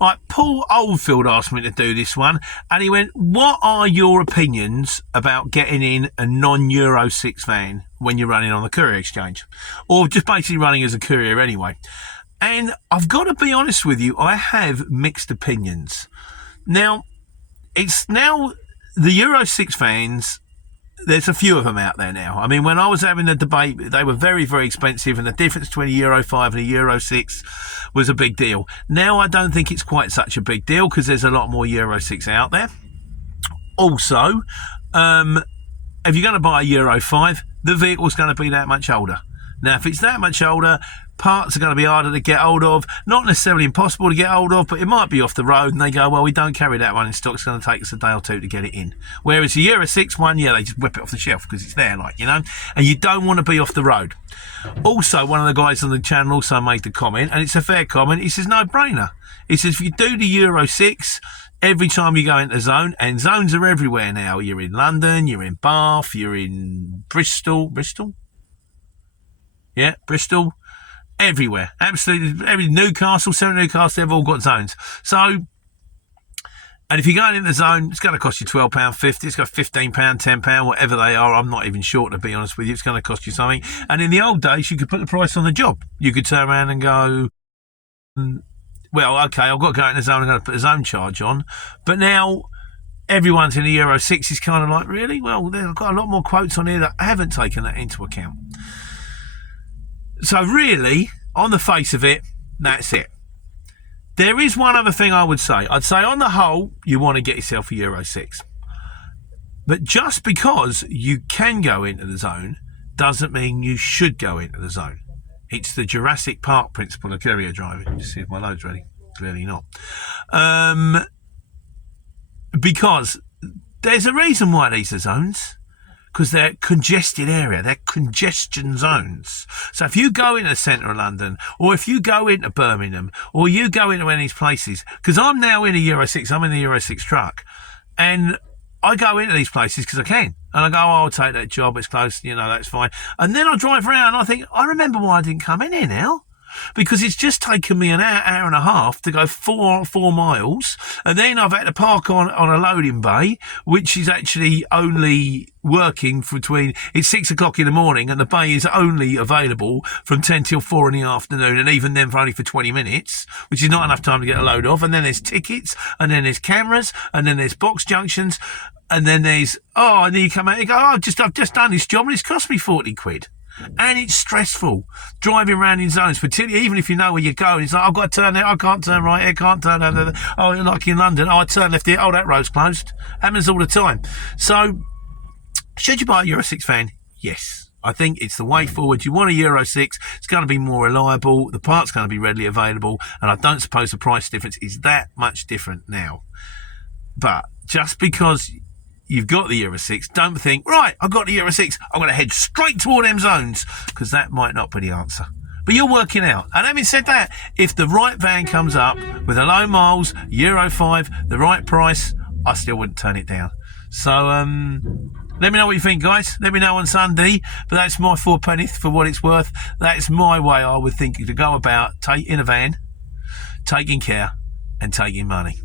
Right, Paul Oldfield asked me to do this one, and he went, what are your opinions about getting in a non-Euro 6 van when you're running on the Courier exchange? Or just basically running as a courier anyway. And I've got to be honest with you, I have mixed opinions. Now, it's now the Euro 6 vans, there's a few of them out there now. I mean, when I was having the debate, they were very, very expensive, and the difference between a Euro 5 and a Euro 6 was a big deal. Now I don't think it's quite such a big deal because there's a lot more Euro 6 out there. Also, if you're going to buy a Euro 5, the vehicle's going to be that much older. Now, if it's that much older, parts are going to be harder to get hold of. Not necessarily impossible to get hold of, but it might be off the road, and they go, well, we don't carry that one in stock. It's going to take us a day or two to get it in. Whereas the Euro 6 one, yeah, they just whip it off the shelf because it's there, like, you know, and you don't want to be off the road. Also, one of the guys on the channel also made the comment, and it's a fair comment. He says, no brainer. He says, if you do the Euro 6, every time you go into zone, and zones are everywhere now. You're in London, you're in Bath, you're in Bristol. Yeah, Bristol, everywhere, absolutely, every Newcastle, they've all got zones. So, and if you're going in the zone, it's going to cost you £12.50, it's got £15, £10, whatever they are. I'm not even sure, to be honest with you. It's going to cost you something. And in the old days, you could put the price on the job. You could turn around and go, well, okay, I've got to go in the zone, I'm going to put a zone charge on. But now, everyone's in the Euro 6 is kind of like, really? Well, they've got a lot more quotes on here that haven't taken that into account. So really, on the face of it, that's it. There is one other thing I would say. I'd say on the whole, you want to get yourself a Euro 6. But just because you can go into the zone doesn't mean you should go into the zone. It's the Jurassic Park principle of courier driving. Just see if my load's ready. Clearly not. Because there's a reason why these are zones. Because they're congested area, they're congestion zones. So if you go into the centre of London, or if you go into Birmingham, or you go into any of these places, because I'm now in a Euro 6, I'm in the Euro 6 truck, and I go into these places because I can. And I go, oh, I'll take that job, it's close, you know, that's fine. And then I drive around and I think, I remember why I didn't come in here now. Because it's just taken me an hour and a half to go four miles, and then I've had to park on a loading bay, which is actually only working between, it's 6 o'clock in the morning, and the bay is only available from 10 till 4 in the afternoon, and even then only for 20 minutes, which is not enough time to get a load off. And then there's tickets, and then there's cameras, and then there's box junctions, and then there's, and then you come out and you go, I've just done this job and it's cost me 40 quid. And it's stressful driving around in zones, particularly even if you know where you're going. It's like, I've got to turn there, I can't turn right here, can't turn there. Oh, like in London, I turn left here, that road's closed. Happens all the time. So, should you buy a Euro 6 van? Yes. I think it's the way forward. You want a Euro 6, it's going to be more reliable, the parts going to be readily available, and I don't suppose the price difference is that much different now. But just because you've got the Euro 6, don't think, right, I've got the Euro 6, I'm going to head straight toward them zones, because that might not be the answer. But you're working out. And having said that, if the right van comes up with a low miles, Euro 5, the right price, I still wouldn't turn it down. So, let me know what you think, guys. Let me know on Sunday. But that's my 4p for what it's worth. That's my way, I would think, to go about in a van, taking care and taking money.